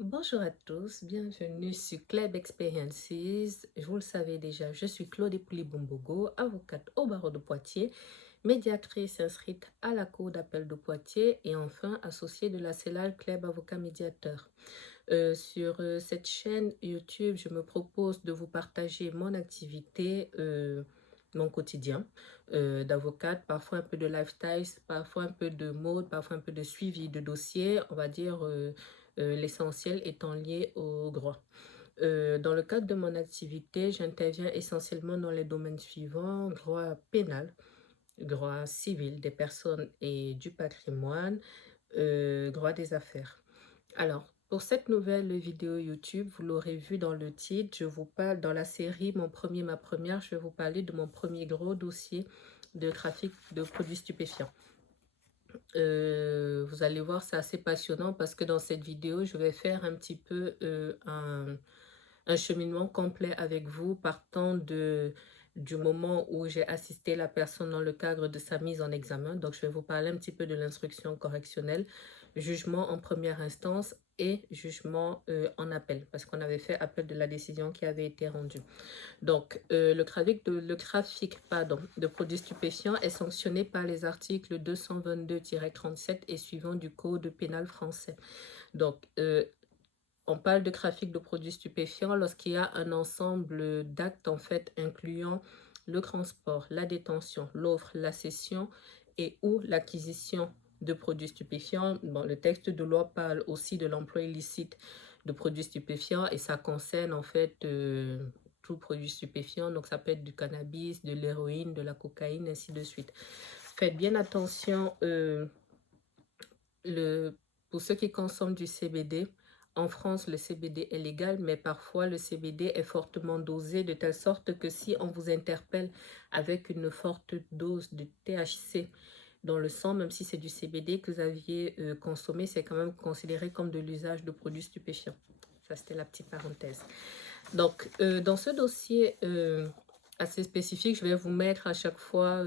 Bonjour à tous, bienvenue sur Club Experiences. Vous le savez déjà, je suis Claude Pouliboumbogo, avocate au barreau de Poitiers, médiatrice inscrite à la Cour d'appel de Poitiers et enfin associée de la CELAL Club Avocat Médiateur. Sur cette chaîne YouTube, je me propose de vous partager mon activité, mon quotidien d'avocate, parfois un peu de lifestyle, parfois un peu de mode, parfois un peu de suivi de dossiers, on va dire l'essentiel étant lié au droit. Dans le cadre de mon activité, j'interviens essentiellement dans les domaines suivants: droit pénal, droit civil des personnes et du patrimoine, droit des affaires. Alors, pour cette nouvelle vidéo YouTube, vous l'aurez vu dans le titre, je vous parle dans la série Mon premier, ma première, je vais vous parler de mon premier gros dossier de trafic de produits stupéfiants. Vous allez voir, c'est assez passionnant parce que dans cette vidéo, je vais faire un petit peu un cheminement complet avec vous, partant du moment où j'ai assisté la personne dans le cadre de sa mise en examen. Donc, je vais vous parler un petit peu de l'instruction correctionnelle, jugement en première instance et jugement en appel, parce qu'on avait fait appel de la décision qui avait été rendue. Donc, le trafic de produits stupéfiants est sanctionné par les articles 222-37 et suivants du Code pénal français. Donc, on parle de trafic de produits stupéfiants lorsqu'il y a un ensemble d'actes en fait incluant le transport, la détention, l'offre, la cession et ou l'acquisition de produits stupéfiants. Bon, le texte de loi parle aussi de l'emploi illicite de produits stupéfiants et ça concerne en fait tout produit stupéfiant. Donc ça peut être du cannabis, de l'héroïne, de la cocaïne, ainsi de suite. Faites bien attention le, pour ceux qui consomment du CBD. En France, le CBD est légal, mais parfois le CBD est fortement dosé de telle sorte que si on vous interpelle avec une forte dose de THC dans le sang, même si c'est du CBD que vous aviez consommé, c'est quand même considéré comme de l'usage de produits stupéfiants. Ça, c'était la petite parenthèse. Donc, dans ce dossier assez spécifique, je vais vous mettre à chaque fois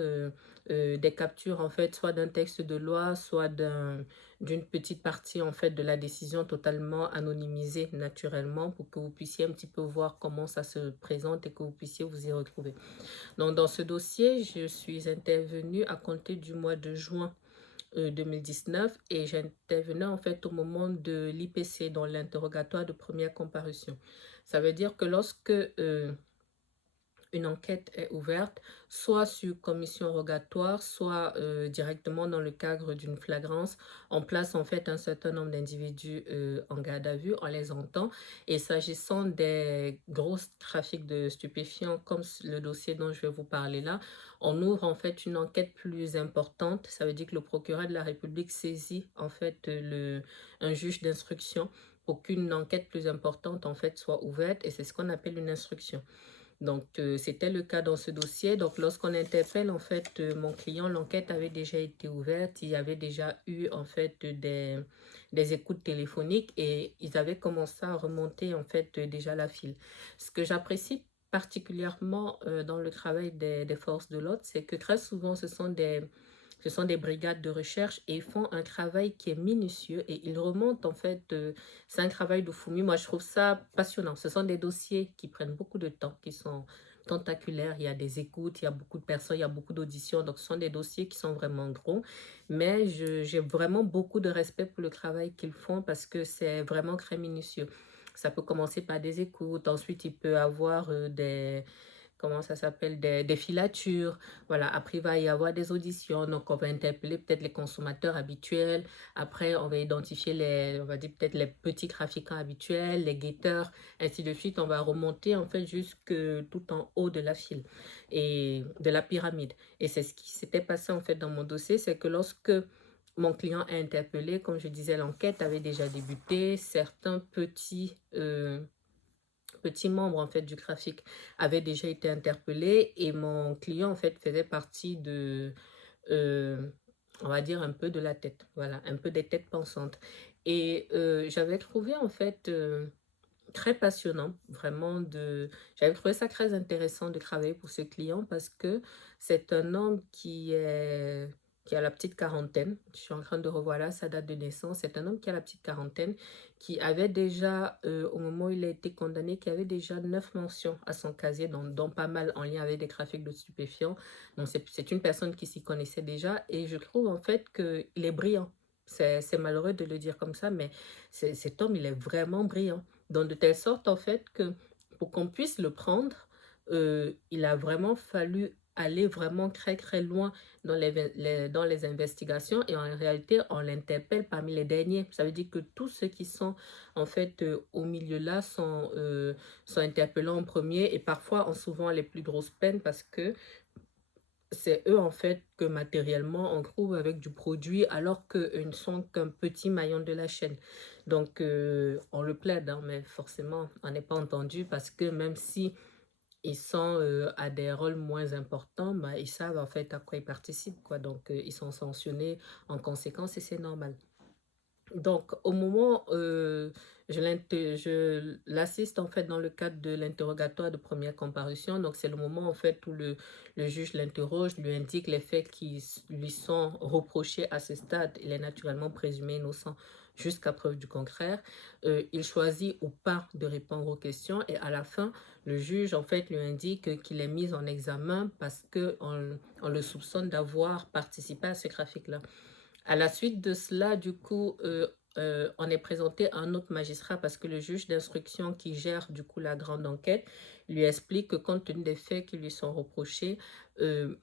des captures, en fait, soit d'un texte de loi, soit d'une petite partie, en fait, de la décision totalement anonymisée naturellement pour que vous puissiez un petit peu voir comment ça se présente et que vous puissiez vous y retrouver. Donc, dans ce dossier, je suis intervenue à compter du mois de juin 2019 et j'intervenais en fait au moment de l'IPC, dans l'interrogatoire de première comparution. Ça veut dire que lorsque une enquête est ouverte, soit sur commission rogatoire, soit directement dans le cadre d'une flagrance. On place en fait un certain nombre d'individus en garde à vue, on les entend. Et s'agissant des gros trafics de stupéfiants, comme le dossier dont je vais vous parler là, on ouvre en fait une enquête plus importante. Ça veut dire que le procureur de la République saisit en fait un juge d'instruction pour qu'une enquête plus importante en fait soit ouverte, et c'est ce qu'on appelle une instruction. Donc, c'était le cas dans ce dossier. Donc, lorsqu'on interpelle, en fait, mon client, l'enquête avait déjà été ouverte. Il y avait déjà eu, en fait, des écoutes téléphoniques et ils avaient commencé à remonter, en fait, déjà la file. Ce que j'apprécie particulièrement dans le travail des forces de l'ordre, c'est que très souvent, ce sont des brigades de recherche et ils font un travail qui est minutieux et ils remontent en fait, c'est un travail de fourmi. Moi, je trouve ça passionnant. Ce sont des dossiers qui prennent beaucoup de temps, qui sont tentaculaires. Il y a des écoutes, il y a beaucoup de personnes, il y a beaucoup d'auditions. Donc, ce sont des dossiers qui sont vraiment gros. Mais j'ai vraiment beaucoup de respect pour le travail qu'ils font parce que c'est vraiment très minutieux. Ça peut commencer par des écoutes, ensuite il peut avoir comment ça s'appelle, des filatures. Voilà, après, il va y avoir des auditions. Donc, on va interpeller peut-être les consommateurs habituels. Après, on va identifier on va dire peut-être les petits trafiquants habituels, les guetteurs, ainsi de suite. On va remonter, en fait, jusque tout en haut de la file et de la pyramide. Et c'est ce qui s'était passé, en fait, dans mon dossier. C'est que lorsque mon client est interpellé, comme je disais, l'enquête avait déjà débuté. Certains petits membres en fait du trafic avaient déjà été interpellés et mon client en fait faisait partie euh, on va dire un peu de la tête, voilà, un peu des têtes pensantes. Et j'avais trouvé en fait très passionnant, vraiment j'avais trouvé ça très intéressant de travailler pour ce client parce que c'est un homme qui est qui a la petite quarantaine. Je suis en train de revoir là sa date de naissance. C'est un homme qui a la petite quarantaine, qui avait déjà, au moment où il a été condamné, qui avait déjà 9 mentions à son casier, dont pas mal en lien avec des trafics de stupéfiants. Donc, c'est une personne qui s'y connaissait déjà. Et je trouve en fait qu'il est brillant. C'est malheureux de le dire comme ça, mais cet homme, il est vraiment brillant. Donc, de telle sorte, en fait, que pour qu'on puisse le prendre, il a vraiment fallu aller vraiment très, très loin dans les investigations et en réalité, on l'interpelle parmi les derniers. Ça veut dire que tous ceux qui sont en fait au milieu là sont interpellés en premier et parfois ont souvent les plus grosses peines parce que c'est eux en fait que matériellement on trouve avec du produit alors qu'eux ne sont qu'un petit maillon de la chaîne. Donc on le plaide, hein, mais forcément on n'est pas entendu parce que même si ils sont à des rôles moins importants, bah, ils savent en fait à quoi ils participent, quoi. Donc, ils sont sanctionnés en conséquence et c'est normal. Donc, au moment, je l'assiste en fait dans le cadre de l'interrogatoire de première comparution. Donc, c'est le moment en fait où le juge l'interroge, lui indique les faits qui lui sont reprochés à ce stade. Il est naturellement présumé innocent jusqu'à preuve du contraire. Il choisit ou pas de répondre aux questions et à la fin, le juge en fait lui indique qu'il est mis en examen parce on le soupçonne d'avoir participé à ce trafic-là. À la suite de cela, du coup, on est présenté à un autre magistrat parce que le juge d'instruction qui gère du coup la grande enquête lui explique que compte tenu des faits qui lui sont reprochés, euh,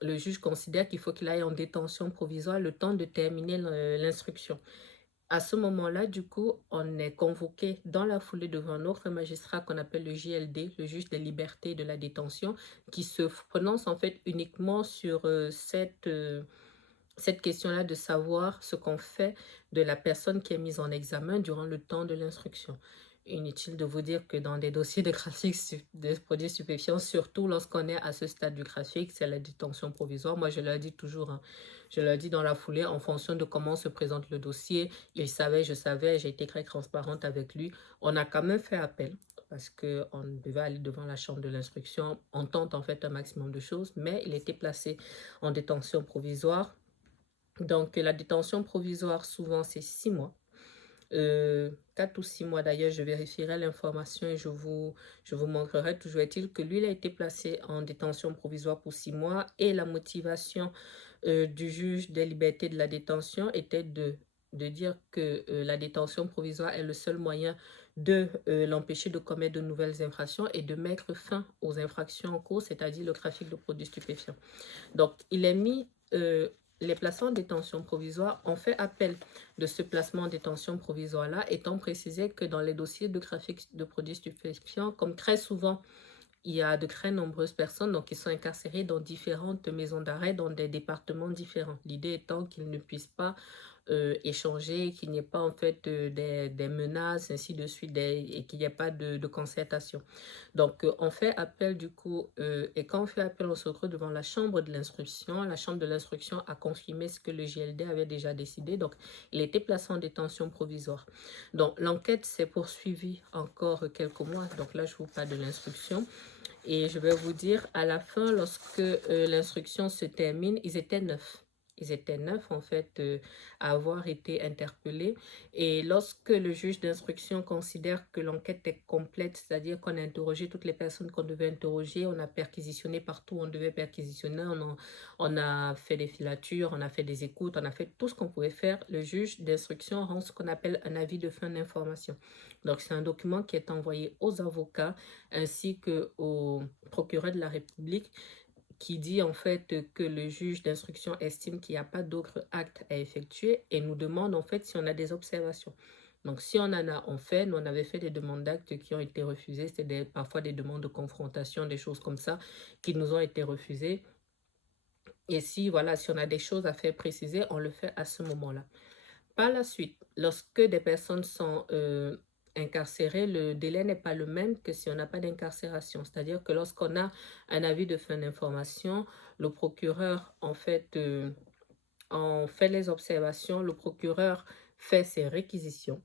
le juge considère qu'il faut qu'il aille en détention provisoire le temps de terminer l'instruction. À ce moment-là, du coup, on est convoqué dans la foulée devant un autre magistrat qu'on appelle le JLD, le juge des libertés et de la détention, qui se prononce en fait uniquement sur cette question-là de savoir ce qu'on fait de la personne qui est mise en examen durant le temps de l'instruction. Inutile de vous dire que dans des dossiers de trafic de produits stupéfiants, surtout lorsqu'on est à ce stade du trafic, c'est la détention provisoire. Moi, je leur dis toujours, hein, je leur dis dans la foulée, en fonction de comment se présente le dossier, il savait, je savais, j'ai été très transparente avec lui. On a quand même fait appel parce qu'on devait aller devant la chambre de l'instruction. On tente en fait un maximum de choses, mais il était placé en détention provisoire. Donc, la détention provisoire, souvent, c'est 6 mois. 4 ou 6 mois d'ailleurs, je vérifierai l'information et je vous montrerai. Toujours est-il que lui, il a été placé en détention provisoire pour 6 mois et la motivation du juge des libertés de la détention était de dire que la détention provisoire est le seul moyen de l'empêcher de commettre de nouvelles infractions et de mettre fin aux infractions en cours, c'est-à-dire le trafic de produits stupéfiants. Donc, il est mis, les placements en détention provisoire ont fait appel de ce placement en détention provisoire-là, étant précisé que dans les dossiers de trafic de produits stupéfiants, comme très souvent, il y a de très nombreuses personnes donc, qui sont incarcérées dans différentes maisons d'arrêt, dans des départements différents. L'idée étant qu'ils ne puissent pas échanger, qu'il n'y ait pas en fait des menaces, ainsi de suite, et qu'il n'y ait pas de concertation. Donc, on fait appel du coup, et quand on fait appel, on se retrouve devant la chambre de l'instruction. La chambre de l'instruction a confirmé ce que le JLD avait déjà décidé. Donc, il était placé en détention provisoire. Donc, l'enquête s'est poursuivie encore quelques mois. Donc là, je vous parle de l'instruction. Et je vais vous dire, à la fin, lorsque l'instruction se termine, ils étaient 9. Ils étaient 9 en fait à avoir été interpellés. Et lorsque le juge d'instruction considère que l'enquête est complète, c'est-à-dire qu'on a interrogé toutes les personnes qu'on devait interroger, on a perquisitionné partout où on devait perquisitionner, on a fait des filatures, on a fait des écoutes, on a fait tout ce qu'on pouvait faire, le juge d'instruction rend ce qu'on appelle un avis de fin d'information. Donc c'est un document qui est envoyé aux avocats ainsi qu'au procureur de la République qui dit en fait que le juge d'instruction estime qu'il n'y a pas d'autres actes à effectuer et nous demande en fait si on a des observations. Donc si on en a, on fait. Nous, on avait fait des demandes d'actes qui ont été refusées. C'était parfois des demandes de confrontation, des choses comme ça qui nous ont été refusées. Et si, voilà, si on a des choses à faire préciser, on le fait à ce moment-là. Par la suite, lorsque des personnes sont incarcérées, le délai n'est pas le même que si on n'a pas d'incarcération. C'est-à-dire que lorsqu'on a un avis de fin d'information, le procureur, en fait, on fait les observations, le procureur fait ses réquisitions.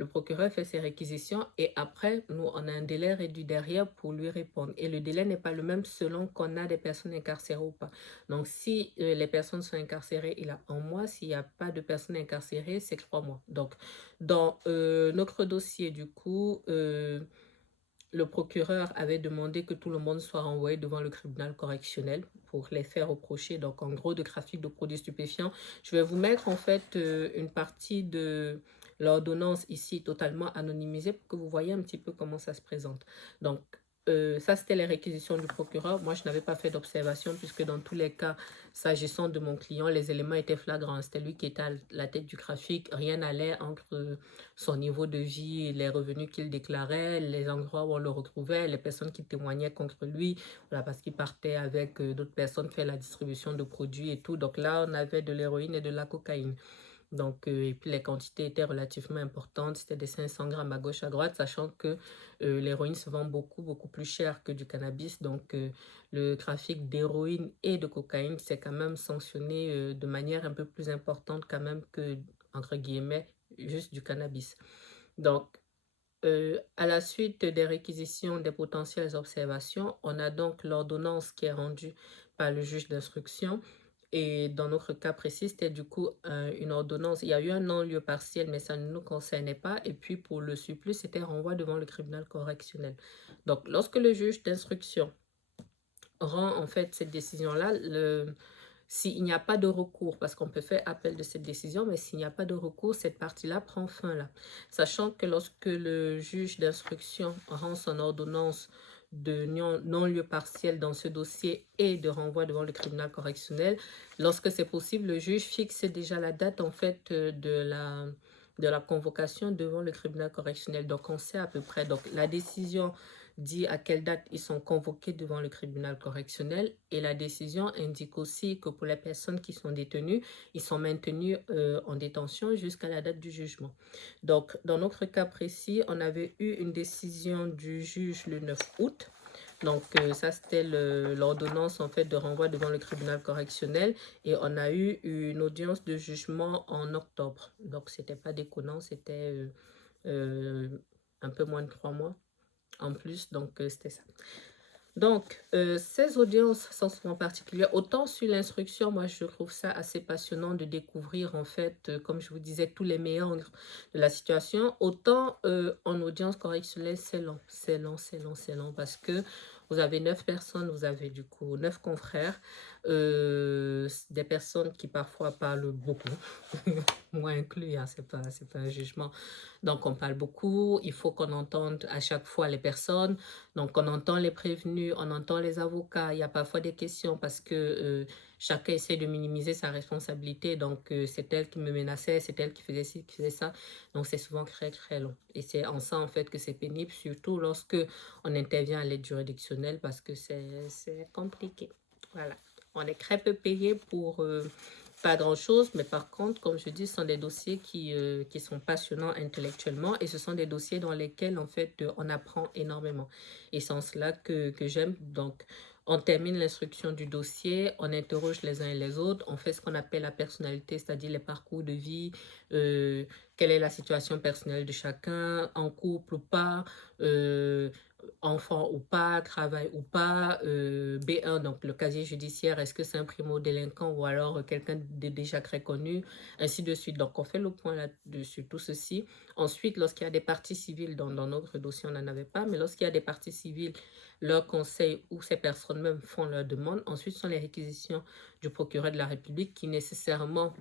Le procureur fait ses réquisitions et après, nous, on a un délai réduit derrière pour lui répondre. Et le délai n'est pas le même selon qu'on a des personnes incarcérées ou pas. Donc, si les personnes sont incarcérées, il a 1 mois. S'il n'y a pas de personnes incarcérées, c'est 3 mois. Donc, dans notre dossier, du coup, le procureur avait demandé que tout le monde soit renvoyé devant le tribunal correctionnel pour les faire reprocher, donc en gros, de trafic de produits stupéfiants. Je vais vous mettre en fait une partie de l'ordonnance ici totalement anonymisée pour que vous voyez un petit peu comment ça se présente. Donc, ça, c'était les réquisitions du procureur. Moi, je n'avais pas fait d'observation puisque dans tous les cas, s'agissant de mon client, les éléments étaient flagrants. C'était lui qui était à la tête du trafic. Rien n'allait entre son niveau de vie, les revenus qu'il déclarait, les endroits où on le retrouvait, les personnes qui témoignaient contre lui, voilà, parce qu'il partait avec d'autres personnes faire la distribution de produits et tout. Donc là, on avait de l'héroïne et de la cocaïne. Donc, et puis les quantités étaient relativement importantes, c'était des 500 grammes à gauche, à droite, sachant que l'héroïne se vend beaucoup, beaucoup plus cher que du cannabis. Donc, le trafic d'héroïne et de cocaïne, c'est quand même sanctionné de manière un peu plus importante quand même que, entre guillemets, juste du cannabis. Donc, à la suite des réquisitions des potentielles observations, on a donc l'ordonnance qui est rendue par le juge d'instruction. Et dans notre cas précis, c'était du coup une ordonnance. Il y a eu un non-lieu partiel, mais ça ne nous concernait pas. Et puis pour le surplus, c'était renvoi devant le tribunal correctionnel. Donc, lorsque le juge d'instruction rend en fait cette décision-là, s'il n'y a pas de recours, parce qu'on peut faire appel de cette décision, mais s'il n'y a pas de recours, cette partie-là prend fin là. Sachant que lorsque le juge d'instruction rend son ordonnance de non-lieu partiel dans ce dossier et de renvoi devant le tribunal correctionnel, lorsque c'est possible, le juge fixe déjà la date en fait de la convocation devant le tribunal correctionnel. Donc on sait à peu près, donc la décision dit à quelle date ils sont convoqués devant le tribunal correctionnel et la décision indique aussi que pour les personnes qui sont détenues, ils sont maintenus en détention jusqu'à la date du jugement. Donc, dans notre cas précis, on avait eu une décision du juge le 9 août. Donc, ça, c'était l'ordonnance en fait de renvoi devant le tribunal correctionnel et on a eu une audience de jugement en octobre. Donc, c'était pas déconnant, c'était un peu moins de 3 mois en plus, donc c'était ça. Donc, ces audiences sont souvent particulières. Autant sur l'instruction, moi, je trouve ça assez passionnant de découvrir, en fait, comme je vous disais, tous les méandres de la situation. Autant en audience correctionnelle, c'est long, c'est long, c'est long, c'est long, parce que vous avez 9 personnes, vous avez du coup 9 confrères, des personnes qui parfois parlent beaucoup, moi inclus, hein, c'est pas un jugement. Donc, on parle beaucoup, il faut qu'on entende à chaque fois les personnes. Donc, on entend les prévenus, on entend les avocats. Il y a parfois des questions parce que chacun essaie de minimiser sa responsabilité. Donc, c'est elle qui me menaçait, c'est elle qui faisait ci, qui faisait ça. Donc, c'est souvent très, très long. Et c'est en ça, en fait, que c'est pénible, surtout lorsque on intervient à l'aide juridictionnelle parce que c'est compliqué. Voilà. On est très peu payé pour pas grand-chose, mais par contre, comme je dis, ce sont des dossiers qui sont passionnants intellectuellement et ce sont des dossiers dans lesquels, en fait, on apprend énormément. Et c'est en cela que j'aime. Donc, on termine l'instruction du dossier, on interroge les uns et les autres, on fait ce qu'on appelle la personnalité, c'est-à-dire les parcours de vie, quelle est la situation personnelle de chacun, en couple ou pas, enfant ou pas, travail ou pas, B1, donc le casier judiciaire, est-ce que c'est un primo-délinquant ou alors quelqu'un de déjà très connu, ainsi de suite. Donc, on fait le point là-dessus, tout ceci. Ensuite, lorsqu'il y a des parties civiles, dans notre dossier, on n'en avait pas, mais lorsqu'il y a des parties civiles, leur conseil ou ces personnes même font leur demande. Ensuite, ce sont les réquisitions du procureur de la République qui nécessairement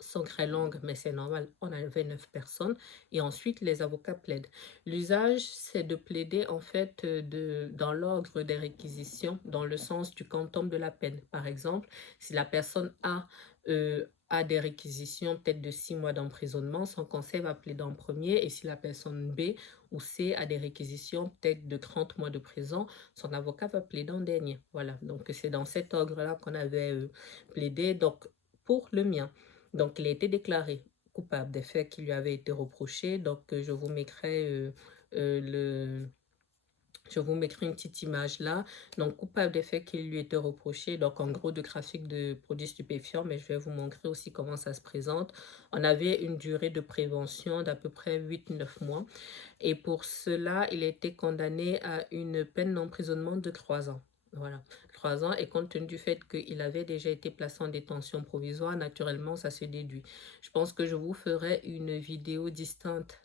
sont très longues, mais c'est normal, on avait 9 personnes. Et ensuite, les avocats plaident. L'usage, c'est de plaider en fait dans l'ordre des réquisitions, dans le sens du quantum de la peine. Par exemple, si la personne a des réquisitions peut-être de 6 mois d'emprisonnement, son conseil va plaider en premier. Et si la personne B ou C a des réquisitions peut-être de 30 mois de prison, son avocat va plaider en dernier. Voilà, donc c'est dans cet ordre-là qu'on avait plaidé. Donc, pour le mien, donc, il a été déclaré coupable des faits qui lui avaient été reprochés. Donc, je vous mettrai Je vous mettrai une petite image là. Donc, coupable des faits qui lui étaient reprochés. Donc, en gros, de trafic de produits stupéfiants. Mais je vais vous montrer aussi comment ça se présente. On avait une durée de prévention d'à peu près 8-9 mois. Et pour cela, il a été condamné à une peine d'emprisonnement de 3 ans. Voilà, 3 ans. Et compte tenu du fait qu'il avait déjà été placé en détention provisoire, naturellement, ça se déduit. Je pense que je vous ferai une vidéo distincte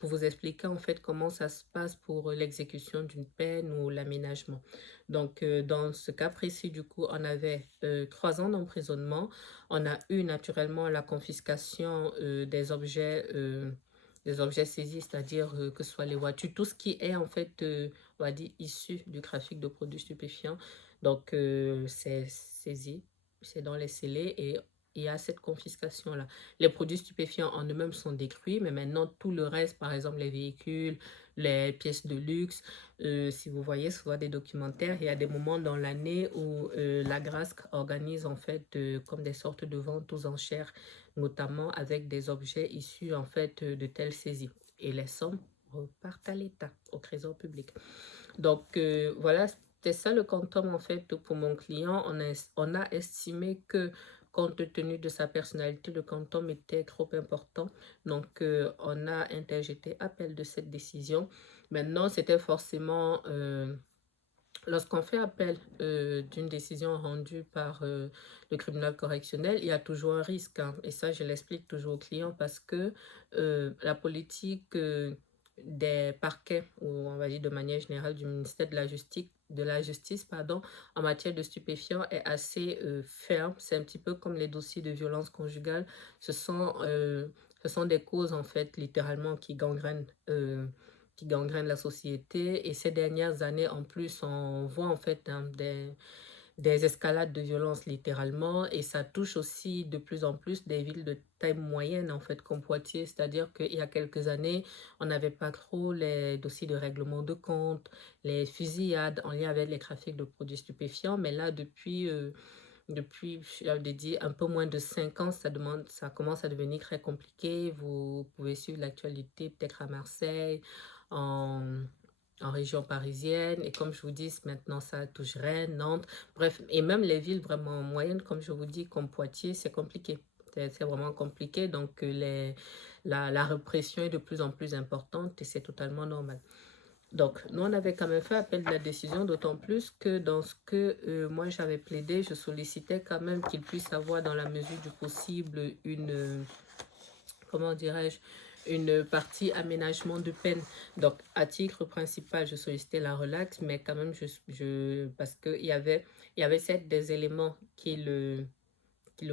pour vous expliquer en fait comment ça se passe pour l'exécution d'une peine ou l'aménagement. Donc, dans ce cas précis, du coup, on avait 3 ans d'emprisonnement. On a eu naturellement la confiscation des objets saisis, c'est-à-dire que ce soit les voitures, tout ce qui est en fait, on va dire, issu du trafic de produits stupéfiants. Donc, c'est saisi, c'est dans les scellés et il y a cette confiscation-là. Les produits stupéfiants en eux-mêmes sont détruits, mais maintenant tout le reste, par exemple les véhicules, les pièces de luxe, si vous voyez souvent des documentaires, il y a des moments dans l'année où la Grasc organise en fait comme des sortes de ventes aux enchères, notamment avec des objets issus en fait de telles saisies. Et les sommes repartent à l'État, au trésor public. Donc voilà, c'était ça le quantum en fait pour mon client. On a estimé que compte tenu de sa personnalité, le quantum était trop important. Donc on a interjeté appel de cette décision. Maintenant, c'était forcément... lorsqu'on fait appel d'une décision rendue par le tribunal correctionnel, il y a toujours un risque, hein. Et ça, je l'explique toujours aux clients parce que la politique des parquets, ou on va dire de manière générale du ministère de la justice, pardon, en matière de stupéfiants est assez ferme. C'est un petit peu comme les dossiers de violence conjugale. Ce sont des causes, en fait, littéralement, qui gangrènent la société. Et ces dernières années, en plus, on voit en fait des escalades de violence littéralement. Et ça touche aussi de plus en plus des villes de taille moyenne, en fait, comme Poitiers. C'est-à-dire qu'il y a quelques années, on n'avait pas trop les dossiers de règlement de compte, les fusillades en lien avec les trafics de produits stupéfiants. Mais là, depuis, j'avais dit, un peu moins de 5 ans, ça commence à devenir très compliqué. Vous pouvez suivre l'actualité peut-être à Marseille, en, en région parisienne. Et comme je vous dis, maintenant, ça touche Rennes, Nantes. Bref, et même les villes vraiment moyennes, comme je vous dis, comme Poitiers, c'est compliqué. C'est vraiment compliqué. Donc, la répression est de plus en plus importante et c'est totalement normal. Donc, nous, on avait quand même fait appel de la décision, d'autant plus que dans ce que moi j'avais plaidé, je sollicitais quand même qu'il puisse avoir dans la mesure du possible comment dirais-je, une partie aménagement de peine. Donc, à titre principal, je sollicitais la relaxe, mais quand même, parce qu'il y avait certes des éléments qui le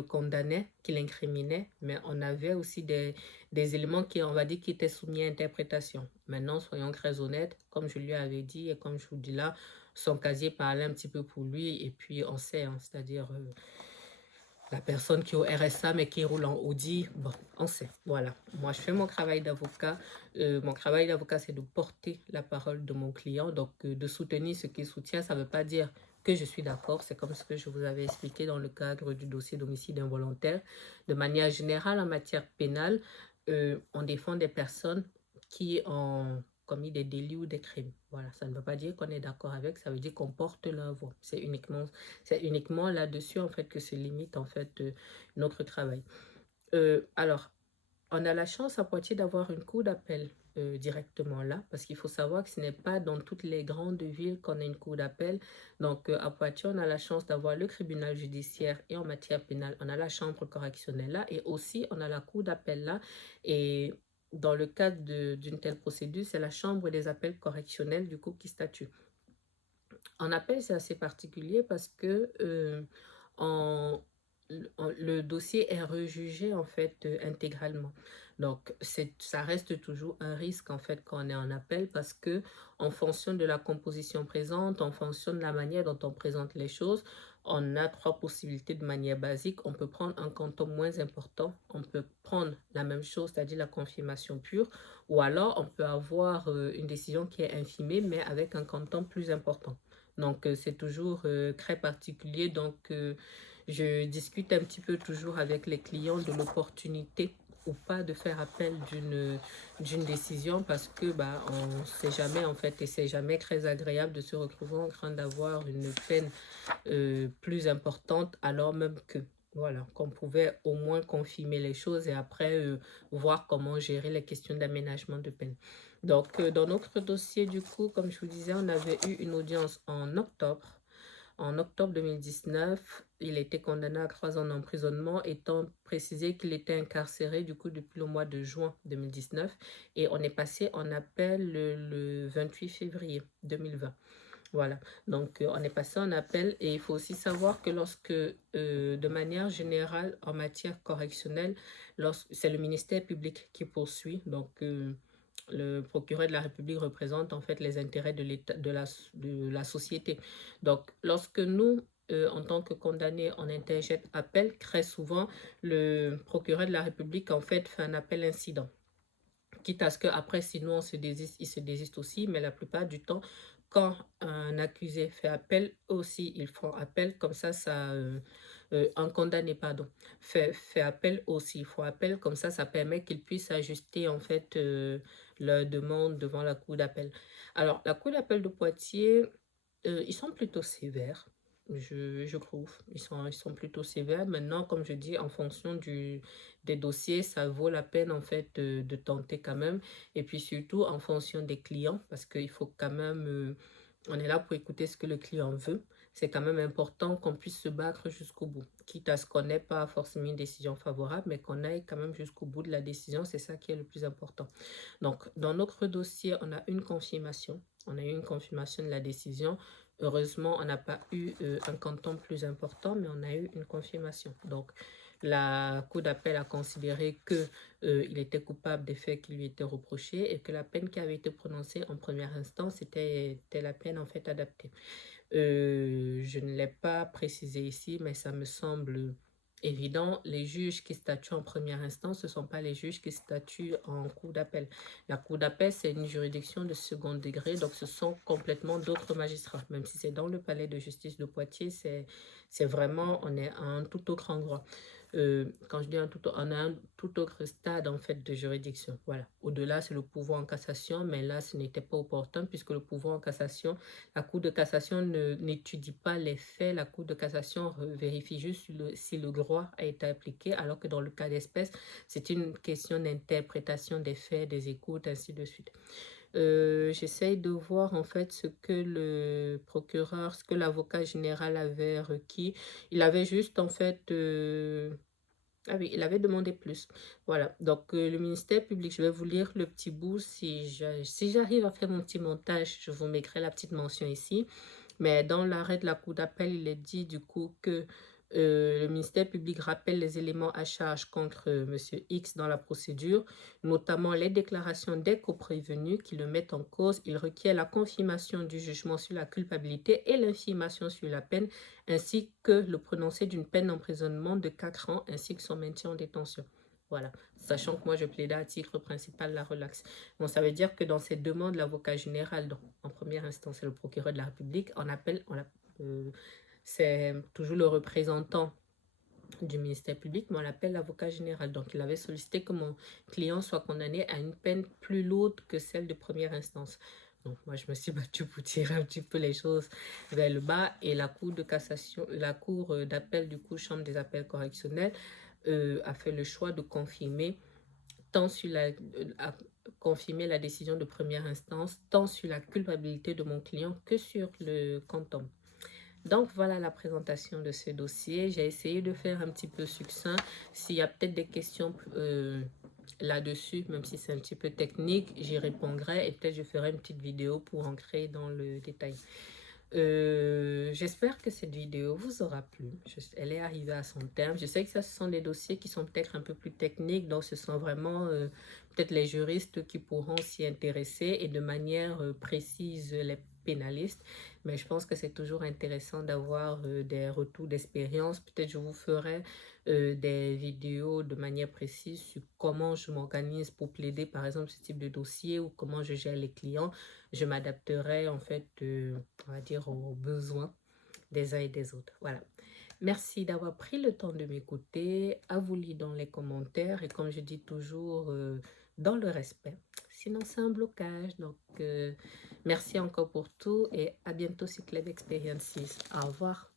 condamnaient, qui l'incriminaient, mais on avait aussi des éléments qui, on va dire, qui étaient soumis à interprétation. Maintenant, soyons très honnêtes, comme je lui avais dit et comme je vous dis là, son casier parlait un petit peu pour lui et puis on sait, hein, c'est-à-dire la personne qui est au RSA mais qui roule en Audi, bon, on sait, voilà. Moi, je fais mon travail d'avocat. Mon travail d'avocat, c'est de porter la parole de mon client, donc de soutenir ce qu'il soutient. Ça ne veut pas dire que je suis d'accord, c'est comme ce que je vous avais expliqué dans le cadre du dossier d'homicide involontaire. De manière générale, en matière pénale, on défend des personnes qui ont commis des délits ou des crimes. Voilà, ça ne veut pas dire qu'on est d'accord avec, ça veut dire qu'on porte leur voix. C'est uniquement là-dessus en fait que se limite en fait notre travail. Alors, on a la chance à Poitiers d'avoir une cour d'appel directement là, parce qu'il faut savoir que ce n'est pas dans toutes les grandes villes qu'on a une cour d'appel. Donc, à Poitiers, on a la chance d'avoir le tribunal judiciaire et en matière pénale, on a la chambre correctionnelle là, et aussi on a la cour d'appel là. Et dans le cadre d'une telle procédure, c'est la chambre des appels correctionnels du coup qui statue. En appel, c'est assez particulier parce que en, le dossier est rejugé en fait intégralement. Donc, ça reste toujours un risque en fait quand on est en appel parce que en fonction de la composition présente, en fonction de la manière dont on présente les choses, on a 3 possibilités de manière basique. On peut prendre un quantum moins important, on peut prendre la même chose, c'est-à-dire la confirmation pure, ou alors on peut avoir une décision qui est infimée mais avec un quantum plus important. Donc, c'est toujours très particulier. Donc, je discute un petit peu toujours avec les clients de l'opportunité ou pas de faire appel d'une décision parce que bah, on ne sait jamais en fait et c'est jamais très agréable de se retrouver en train d'avoir une peine plus importante alors même que voilà, qu'on pouvait au moins confirmer les choses et après voir comment gérer les questions d'aménagement de peine. Donc, dans notre dossier, du coup, comme je vous disais, on avait eu une audience en octobre. En octobre 2019, il a été condamné à 3 ans d'emprisonnement, étant précisé qu'il était incarcéré du coup depuis le mois de juin 2019 et on est passé en appel le 28 février 2020. Voilà, donc on est passé en appel et il faut aussi savoir que lorsque, de manière générale, en matière correctionnelle, c'est le ministère public qui poursuit, donc le procureur de la République représente en fait les intérêts de l'État, de la société. Donc, lorsque nous, en tant que condamnés, on interjette appel, très souvent, le procureur de la République en fait fait un appel incident. Quitte à ce qu'après, sinon, on se désiste, il se désiste aussi, mais la plupart du temps, quand un accusé fait appel, aussi, ils font appel, comme ça un condamné, pardon, fait appel aussi, il faut appel, comme ça permet qu'ils puissent ajuster, en fait, leur demande devant la cour d'appel. Alors, la cour d'appel de Poitiers, ils sont plutôt sévères, je trouve. Ils sont plutôt sévères. Maintenant, comme je dis, en fonction des dossiers, ça vaut la peine en fait de tenter quand même. Et puis surtout en fonction des clients, parce qu'il faut quand même, on est là pour écouter ce que le client veut. C'est quand même important qu'on puisse se battre jusqu'au bout. Quitte à ce qu'on n'ait pas forcément une décision favorable, mais qu'on aille quand même jusqu'au bout de la décision, c'est ça qui est le plus important. Donc, dans notre dossier, on a une confirmation. On a eu une confirmation de la décision. Heureusement, on n'a pas eu un canton plus important, mais on a eu une confirmation. Donc, la Cour d'appel a considéré que il était coupable des faits qui lui étaient reprochés et que la peine qui avait été prononcée en première instance était la peine en fait adaptée. Je ne l'ai pas précisé ici, mais ça me semble évident. Les juges qui statuent en première instance, ce ne sont pas les juges qui statuent en cour d'appel. La cour d'appel, c'est une juridiction de second degré, donc ce sont complètement d'autres magistrats. Même si c'est dans le palais de justice de Poitiers, c'est vraiment, on est à un tout autre endroit. Quand je dis on a un tout autre stade en fait de juridiction. Voilà. Au-delà, c'est le pouvoir en cassation, mais là, ce n'était pas opportun puisque le pouvoir en cassation, la Cour de cassation n'étudie pas les faits. La Cour de cassation vérifie juste si le droit a été appliqué, alors que dans le cas d'espèce, c'est une question d'interprétation des faits, des écoutes, ainsi de suite. J'essaye de voir en fait ce que le procureur, ce que l'avocat général avait requis. Il avait juste en fait... ah oui, il avait demandé plus. Voilà, donc le ministère public, je vais vous lire le petit bout. Si j'arrive à faire mon petit montage, je vous mettrai la petite mention ici. Mais dans l'arrêt de la Cour d'appel, il est dit du coup que le ministère public rappelle les éléments à charge contre M. X dans la procédure, notamment les déclarations des coprévenus qui le mettent en cause. Il requiert la confirmation du jugement sur la culpabilité et l'infirmation sur la peine, ainsi que le prononcé d'une peine d'emprisonnement de 4 ans, ainsi que son maintien en détention. Voilà, sachant que moi je plaidais à titre principal la relaxe. Bon, ça veut dire que dans cette demande, l'avocat général, donc, en première instance, c'est le procureur de la République, en appel, c'est toujours le représentant du ministère public, mais on l'appelle l'avocat général. Donc, il avait sollicité que mon client soit condamné à une peine plus lourde que celle de première instance. Donc, moi, je me suis battue pour tirer un petit peu les choses vers le bas et la cour de cassation, la cour d'appel, du coup, chambre des appels correctionnels, a fait le choix de confirmer tant sur confirmer la décision de première instance, tant sur la culpabilité de mon client que sur le quantum. Donc voilà la présentation de ce dossier. J'ai essayé de faire un petit peu succinct. S'il y a peut-être des questions là-dessus, même si c'est un petit peu technique, j'y répondrai et peut-être je ferai une petite vidéo pour entrer dans le détail. J'espère que cette vidéo vous aura plu. Elle est arrivée à son terme. Je sais que ce sont des dossiers qui sont peut-être un peu plus techniques, donc ce sont vraiment peut-être les juristes qui pourront s'y intéresser et de manière précise les pénalistes. Mais je pense que c'est toujours intéressant d'avoir des retours d'expérience. Peut-être je vous ferai des vidéos de manière précise sur comment je m'organise pour plaider par exemple ce type de dossier ou comment je gère les clients. Je m'adapterai en fait, on va dire, aux besoins des uns et des autres. Voilà. Merci d'avoir pris le temps de m'écouter. À vous lire dans les commentaires et comme je dis toujours, dans le respect. Sinon, c'est un blocage. Donc, merci encore pour tout et à bientôt sur Club Experiences. Au revoir.